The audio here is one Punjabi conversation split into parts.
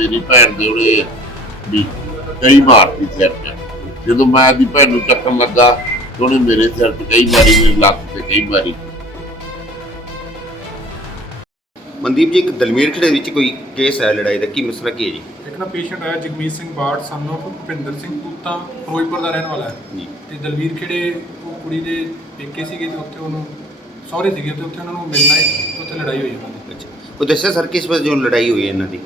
ਮੇਰੀ ਭੈਣ ਦੇ ਉਹਨੇ ਵੀ ਕਈ ਮਾਰਤੀ ਸਿਰ 'ਚ ਜਦੋਂ ਮੈਂ ਆਪਦੀ ਭੈਣ ਨੂੰ ਚੱਕਣ ਲੱਗਾ ਤੇ ਉਹਨੇ ਮੇਰੇ ਸਿਰ 'ਚ ਕਈ ਮਾਰੀ ਮੇਰੀ ਲੱਤ ਤੇ ਕਈ ਮਾਰੀ ਮਨਦੀਪ ਜੀ ਇੱਕ ਦਲਮੀਰ ਖੇੜੇ ਵਿੱਚ ਕੋਈ ਕੇਸ ਹੈ ਲੜਾਈ ਦਾ? ਕੀ ਮਸਲਾ ਕੀ ਹੈ ਜੀ? ਇੱਕ ਨਾ ਪੇਸ਼ੈਂਟ ਆਇਆ ਜਗਮੀਤ ਸਿੰਘ ਬਾੜ ਸਨ of ਭੁਪਿੰਦਰ ਸਿੰਘ ਤੂਤਾ ਫਿਰੋਜ਼ਪੁਰ ਦਾ ਰਹਿਣ ਵਾਲਾ ਹੈ। ਜੀ। ਤੇ ਦਲਵੀਰ ਖੇੜੇ ਉਹ ਕੁੜੀ ਦੇ ਪੇਕੇ ਸੀਗੇ ਤੇ ਉੱਥੇ ਉਹਨੂੰ ਸਹੁਰੇ ਸੀਗੇ ਤੇ ਉੱਥੇ ਉਹਨਾਂ ਨੂੰ ਮਿਲਣਾ ਹੈ ਤੇ ਉੱਥੇ ਲੜਾਈ ਹੋਈ ਉਹਨਾਂ ਦੀ। ਅੱਛਾ। ਉਹ ਦੱਸਿਆ ਸਰ ਕਿਸ ਵਜ੍ਹਾ ਜੋ ਲੜਾਈ ਹੋਈ ਹੈ ਇਹਨਾਂ ਦੀ?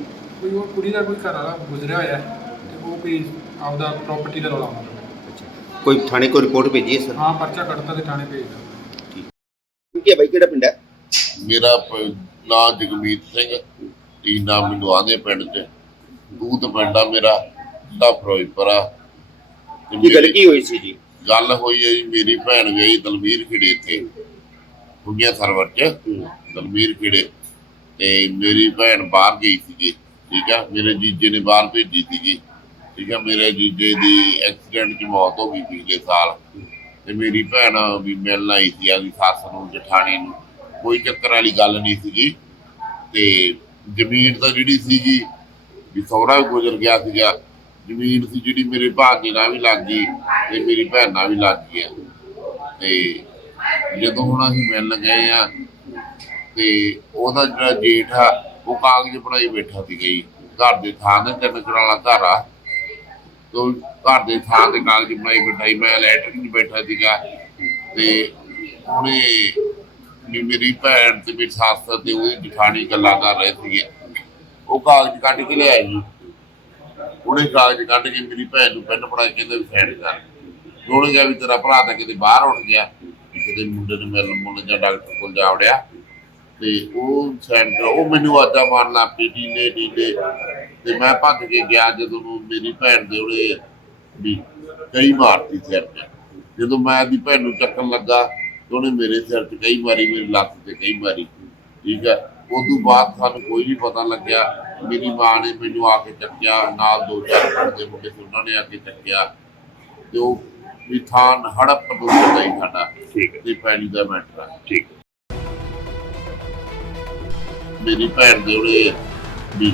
ਕੋਈ ਉਹ ਕੁੜੀ ਦਾ ਕੋਈ ਘਰ ਵਾਲਾ ਗੁਜ਼ਰਿਆ ਹੋਇਆ ਹੈ ਤੇ ਉਹ ਕੋਈ ਆਪਦਾ ਪ੍ਰਾਪਰਟੀ ਦਾ ਰੌਲਾ ਹੁੰਦਾ ਅੱਛਾ। ਕੋਈ ਥਾਣੇ ਕੋਈ ਰਿਪੋਰਟ ਭੇਜੀ ਹੈ ਸਰ? ਹਾਂ ਪਰਚਾ ਕੱਟਤਾ ਤੇ ਥਾਣੇ ਭੇਜਦਾ ਕੀ ਹੈ ਬਾਈ ਕਿਹੜਾ ਪਿੰਡ ਹੈ? ਮੇਰਾ ਪ- ਨਾਂ ਜਗਮੀਤ ਸਿੰਘ ਟੀ ਨਾਮ ਮੈਨੂੰ ਆਂਦੇ ਪਿੰਡ 'ਚ ਦੂਤ ਪਿੰਡਾ ਮੇਰਾ ਦਾ ਫਿਰੋਜ਼ਪੁਰਾ ਤੇ ਕੀ ਗੱਲ ਮੇਰੀ- ਕੀ ਹੋਈ ਸੀ ਜੀ? ਗੱਲ ਹੋਈ ਹੈ ਜੀ ਮੇਰੀ ਭੈਣ ਗਈ ਦਲਵੀਰ ਖੇੜੇ ਇੱਥੇ ਹੁਗਿਆ ਸਰਵਰ 'ਚ ਦਲਵੀਰ ਖੇੜੇ ਤੇ ਮੇਰੀ ਭੈਣ ਬਾਹਰ ਗਈ ਸੀਗੀ। ਠੀਕ ਆ, ਮੇਰੇ ਜੀਜੇ ਨੇ ਬਾਹਰ ਭੇਜੀ ਸੀਗੀ, ਠੀਕ ਆ, ਮੇਰੇ ਜੀਜੇ ਦੀ ਐਕਸੀਡੈਂਟ 'ਚ ਮੌਤ ਹੋ ਗਈ ਪਿਛਲੇ ਸਾਲ ਤੇ ਮੇਰੀ ਭੈਣ ਵੀ ਮਿਲਣ ਆਈ ਸੀ ਆਦੀ ਸੱਸ ਨੂੰ, ਜਠਾਣੀ ਨੂੰ, ਕੋਈ ਚੱਕਰ ਵਾਲੀ ਗੱਲ ਨਹੀਂ ਸੀਗੀ ਤੇ ਜ਼ਮੀਨ ਤਾਂ ਜਿਹੜੀ ਸੀਗੀ ਵੀ ਸਹੁਰਾ ਵੀ ਗੁਜ਼ਰ ਗਿਆ ਸੀਗਾ, ਜ਼ਮੀਨ ਸੀ ਜਿਹੜੀ ਮੇਰੇ ਭਾਂਜੇ ਨਾਲ ਵੀ ਲੱਗ ਗਈ ਤੇ ਮੇਰੀ ਭੈਣ ਨਾਲ ਵੀ ਲੱਗ ਗਈ ਤੇ ਜਦੋਂ ਹੁਣ ਅਸੀਂ ਮਿਲਣ ਗਏ ਆ ਤੇ ਉਹਦਾ ਜਿਹੜਾ ਜੇਠ ਆ ਉਹ ਕਾਗਜ਼ ਬਣਾਈ ਬੈਠਾ ਸੀ ਗਈ ਘਰ ਦੇ ਥਾਂ ਦੇ ਤਿੰਨ ਕਰਾਲਾ ਘਰ ਆ। ਤੋ ਘਰ ਦੇ ਥਾਂ ਤੇ ਕਾਗਜ਼ ਬਣਾਈ ਬੈਠਾ ਮੈਂ ਲੈਟਰਿੰਗ 'ਚ ਬੈਠਾ ਸੀਗਾ। ਤੇ ਉਹਨੇ ਵੀ ਮੇਰੀ ਭੈਣ ਤੇ ਮੇਰੀ ਸੱਸ ਤੇ ਉਹਦੀ ਜਠਾਣੀ ਗੱਲਾਂ ਕਰ ਰਹੇ ਸੀਗੇ। ਉਹ ਕਾਗਜ਼ ਕੱਢ ਕੇ ਲਿਆਇਆ ਜੀ ਉਹਨੇ ਕਾਗਜ਼ ਕੱਢ ਕੇ ਮੇਰੀ ਭੈਣ ਨੂੰ ਪੈਨ ਫੜਾ ਕੇ ਕਹਿੰਦਾ ਵੀ ਸਾਈਡ ਕਰ। ਉਹਨੇ ਕਿਹਾ ਵੀ ਤੇਰਾ ਭਰਾ ਤਾਂ ਕਿਤੇ ਬਾਹਰ ਉੱਠ ਗਿਆ। ਕਿਤੇ ਮੁੰਡੇ ਨੂੰ ਮਿਲਣ ਮੁੰਡੇ ਜਾਂ ਡਾਕਟਰ ਕੋਲ ਜਾ ਵੜਿਆ। ਤੇ ਉਹ ਸਾਈਡ ਉਹ ਮੈਨੂੰ ਆਜਾ ਮਾਰਨ ਲੱਗ ਪਈ ਡੀਲੇ ਡੀਲੇ। ਤੇ ਮੈਂ ਭੱਜ ਕੇ ਗਿਆ ਜਦੋਂ ਨੂੰ ਮੇਰੀ ਭੈਣ ਦੇ ਉਹਨੇ ਵੀ ਕਈ ਮਾਰਤੀ ਸਿਰ 'ਚ ਜਦੋਂ ਮੈਂ ਆਪਦੀ ਭੈਣ ਨੂੰ ਚੱਕਣ ਲੱਗਾ ਤੇ ਉਹਨੇ ਮੇਰੇ ਸਿਰ 'ਚ ਕਈ ਮਾਰੀ ਮੇਰੀ ਲੱਤ ਤੇ ਕਈ ਮਾਰੀ ਠੀਕ ਹੈ? ਉਦੋਂ ਬਾਅਦ ਸਾਨੂੰ ਕੋਈ ਨਹੀਂ ਪਤਾ ਲੱਗਿਆ ਮੇਰੀ ਮਾਂ ਨੇ ਮੈਨੂੰ ਆ ਕੇ ਚੱਕਿਆ ਨਾਲ ਦੋ ਚਾਰ ਪਿੰਡ ਦੇ ਮੁੰਡੇ ਉਹਨਾਂ ਨੇ ਆ ਕੇ ਚੱਕਿਆ। ਤੇ ਉਹ ਵੀ ਥਾਂ ਹੜਪ ਦਾ ਹੀ ਸਾਡਾ ਠੀਕ ਤੇ ਪੈਲੀ ਦਾ ਮੈਟਰ ਠੀਕ ਮੇਰੀ ਭੈਣ ਦੇ ਉਹਨੇ ਵੀ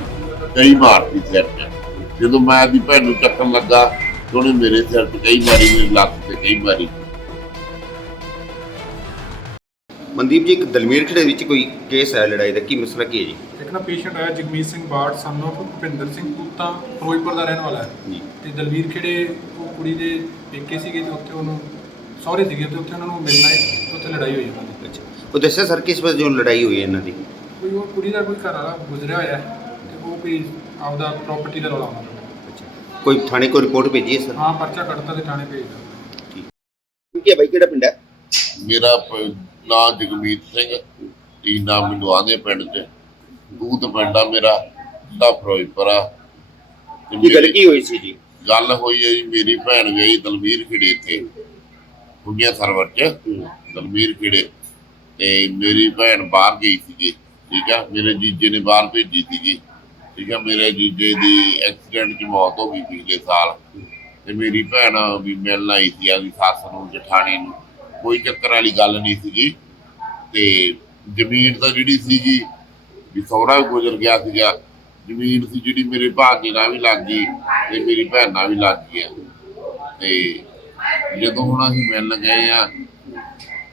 ਕਈ ਮਾਰਤੀ ਸਿਰ 'ਚ ਜਦੋਂ ਮੈਂ ਆਪਦੀ ਭੈਣ ਨੂੰ ਚੱਕਣ ਲੱਗਾ ਤੇ ਉਹਨੇ ਮੇਰੇ ਸਿਰ 'ਚ ਕਈ ਮਾਰੀ ਮੇਰੀ ਲੱਤ ਤੇ ਕਈ ਮਾਰੀ ਮਨਦੀਪ ਜੀ ਇੱਕ ਦਲਮੀਰ ਖੇੜੇ ਵਿੱਚ ਕੋਈ ਕੇਸ ਹੈ ਲੜਾਈ ਦਾ? ਕੀ ਮਸਲਾ ਕੀ ਹੈ ਜੀ? ਇੱਕ ਨਾ ਪੇਸ਼ੈਂਟ ਆਇਆ ਜਗਮੀਤ ਸਿੰਘ ਬਾੜ ਸਨ of ਭੁਪਿੰਦਰ ਸਿੰਘ ਤੂਤਾ ਫਿਰੋਜ਼ਪੁਰ ਦਾ ਰਹਿਣ ਵਾਲਾ ਹੈ। ਜੀ। ਤੇ ਦਲਵੀਰ ਖੇੜੇ ਉਹ ਕੁੜੀ ਦੇ ਪੇਕੇ ਸੀਗੇ ਤੇ ਉੱਥੇ ਉਹਨੂੰ ਸਹੁਰੇ ਸੀਗੇ ਤੇ ਉੱਥੇ ਉਹਨਾਂ ਨੂੰ ਮਿਲਣਾ ਹੈ ਤੇ ਉੱਥੇ ਲੜਾਈ ਹੋਈ ਉਹਨਾਂ ਦੀ। ਅੱਛਾ। ਉਹ ਦੱਸਿਆ ਸਰ ਕਿਸ ਵਜ੍ਹਾ ਜੋ ਲੜਾਈ ਹੋਈ ਹੈ ਇਹਨਾਂ ਦੀ? ਕੋਈ ਉਹ ਕੁੜੀ ਦਾ ਕੋਈ ਘਰ ਵਾਲਾ ਗੁਜ਼ਰਿਆ ਹੋਇਆ ਹੈ ਤੇ ਉਹ ਕੋਈ ਆਪਦਾ ਪ੍ਰਾਪਰਟੀ ਦਾ ਰੌਲਾ ਹੁੰਦਾ ਅੱਛਾ। ਕੋਈ ਥਾਣੇ ਕੋਈ ਰਿਪੋਰਟ ਭੇਜੀ ਹੈ ਸਰ? ਹਾਂ ਪਰਚਾ ਕੱਟਤਾ ਤੇ ਥਾਣੇ ਭੇਜਦਾ ਕੀ ਹੈ ਬਾਈ ਕਿਹੜਾ ਪਿੰਡ ਹੈ? ਮੇਰਾ ਪ- ਨਾਂ ਜਗਮੀਤ ਸਿੰਘ ਟੀ ਨਾਮ ਮੈਨੂੰ ਆਂਦੇ ਪਿੰਡ 'ਚ ਦੂਤ ਪਿੰਡਾ ਮੇਰਾ ਦਾ ਫਿਰੋਜ਼ਪੁਰਾ ਤੇ ਕੀ ਗੱਲ ਮੇਰੀ- ਕੀ ਹੋਈ ਸੀ ਜੀ? ਗੱਲ ਹੋਈ ਹੈ ਜੀ ਮੇਰੀ ਭੈਣ ਗਈ ਦਲਵੀਰ ਖੇੜੇ ਇੱਥੇ ਹੁਗਿਆ ਸਰਵਰ 'ਚ ਦਲਵੀਰ ਖੇੜੇ। ਤੇ ਮੇਰੀ ਭੈਣ ਬਾਹਰ ਗਈ ਸੀਗੀ। ਠੀਕ ਆ? ਮੇਰੇ ਜੀਜੇ ਨੇ ਬਾਹਰ ਭੇਜੀ ਸੀਗੀ। ਠੀਕ ਆ? ਮੇਰੇ ਜੀਜੇ ਦੀ ਐਕਸੀਡੈਂਟ 'ਚ ਮੌਤ ਹੋ ਗਈ ਪਿਛਲੇ ਸਾਲ। ਤੇ ਮੇਰੀ ਭੈਣ ਵੀ ਮਿਲਣ ਆਈ ਸੀ ਆਦੀ ਸੱਸ ਨੂੰ, ਜਠਾਣੀ ਨੂੰ। ਕੋਈ ਚੱਕਰ ਵਾਲੀ ਗੱਲ ਨਹੀਂ ਸੀਗੀ। ਤੇ ਜ਼ਮੀਨ ਤਾਂ ਜਿਹੜੀ ਸੀਗੀ, ਵੀ ਸਹੁਰਾ ਵੀ ਗੁਜ਼ਰ ਗਿਆ ਸੀਗਾ। ਜ਼ਮੀਨ ਸੀ ਜਿਹੜੀ ਮੇਰੇ ਭਾਂਜੇ ਨਾਲ ਵੀ ਲੱਗ ਗਈ ਤੇ ਮੇਰੀ ਭੈਣ ਨਾਲ ਵੀ ਲੱਗ ਗਈ ਆ। ਤੇ ਜਦੋਂ ਹੁਣ ਅਸੀਂ ਮਿਲਣ ਗਏ ਆ,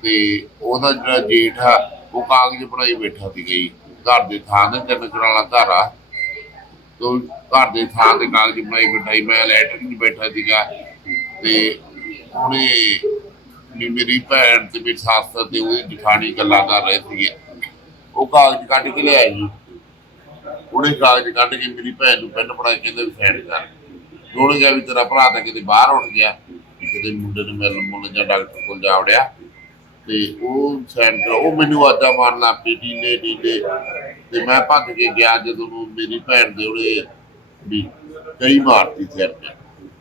ਤੇ ਉਹਦਾ ਜਿਹੜਾ ਜੇਠ ਆ ਉਹ ਕਾਗਜ਼ ਬਣਾਈ ਬੈਠਾ ਸੀ ਗਈ ਘਰ ਦੇ ਥਾਂ ਦੇ ਤਿੰਨ ਕਰਾਲਾ ਘਰ ਆ। ਤੋ ਘਰ ਦੇ ਥਾਂ ਤੇ ਕਾਗਜ਼ ਬਣਾਈ ਬੈਠਾ ਸੀ। ਮੈਂ ਲੈਟਰਿੰਗ 'ਚ ਬੈਠਾ ਸੀਗਾ ਤੇ ਉਹਨੇ ਵੀ ਮੇਰੀ ਭੈਣ ਤੇ ਮੇਰੀ ਸੱਸ ਤੇ ਉਹਦੀ ਜਠਾਣੀ ਗੱਲਾਂ ਕਰ ਰਹੇ ਸੀਗੇ। ਉਹ ਕਾਗਜ਼ ਕੱਢ ਕੇ ਲਿਆਇਆ ਜੀ ਉਹਨੇ ਕਾਗਜ਼ ਕੱਢ ਕੇ ਮੇਰੀ ਭੈਣ ਨੂੰ ਪੈਨ ਫੜਾ ਕੇ ਕਹਿੰਦਾ ਵੀ ਸਾਈਡ ਕਰ। ਉਹਨੇ ਕਿਹਾ ਵੀ ਤੇਰਾ ਭਰਾ ਤਾਂ ਕਿਤੇ ਬਾਹਰ ਉੱਠ ਗਿਆ। ਕਿਤੇ ਮੁੰਡੇ ਨੂੰ ਮਿਲਣ ਮੁੰਡੇ ਜਾਂ ਡਾਕਟਰ ਕੋਲ ਜਾ ਵੜਿਆ। ਤੇ ਉਹ ਸਾਈਡ ਉਹ ਮੈਨੂੰ ਆਜਾ ਮਾਰਨ ਲੱਗ ਪਈ ਡੀਲੇ ਡੀਲੇ। ਤੇ ਮੈਂ ਭੱਜ ਕੇ ਗਿਆ ਜਦੋਂ ਨੂੰ ਮੇਰੀ ਭੈਣ ਦੇ ਉਹਨੇ ਵੀ ਕਈ ਮਾਰਤੀ ਸਿਰ 'ਚ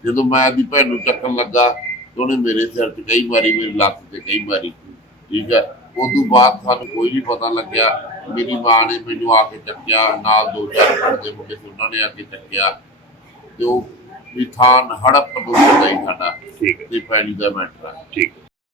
ਜਦੋਂ ਮੈਂ ਆਪਦੀ ਭੈਣ ਨੂੰ ਚੱਕਣ ਲੱਗਾ ਤੇ ਉਹਨੇ ਮੇਰੇ ਸਿਰ 'ਚ ਕਈ ਮਾਰੀ ਮੇਰੀ ਲੱਤ ਤੇ ਕਈ ਮਾਰੀ ਠੀਕ ਹੈ। ਉਦੋਂ ਬਾਅਦ ਸਾਨੂੰ ਕੋਈ ਨਹੀਂ ਪਤਾ ਲੱਗਿਆ ਮੇਰੀ ਮਾਂ ਨੇ ਮੈਨੂੰ ਆ ਕੇ ਚੱਕਿਆ ਨਾਲ ਦੋ ਚਾਰ ਪਿੰਡ ਦੇ ਮੁੰਡੇ ਉਹਨਾਂ ਨੇ ਆ ਕੇ ਚੱਕਿਆ। ਤੇ ਉਹ ਵੀ ਥਾਂ ਹੜਪ ਦਾ ਹੀ ਸਾਡਾ ਠੀਕ। ਤੇ ਪੈਲੀ ਦਾ ਮੈਟਰ ਠੀਕ।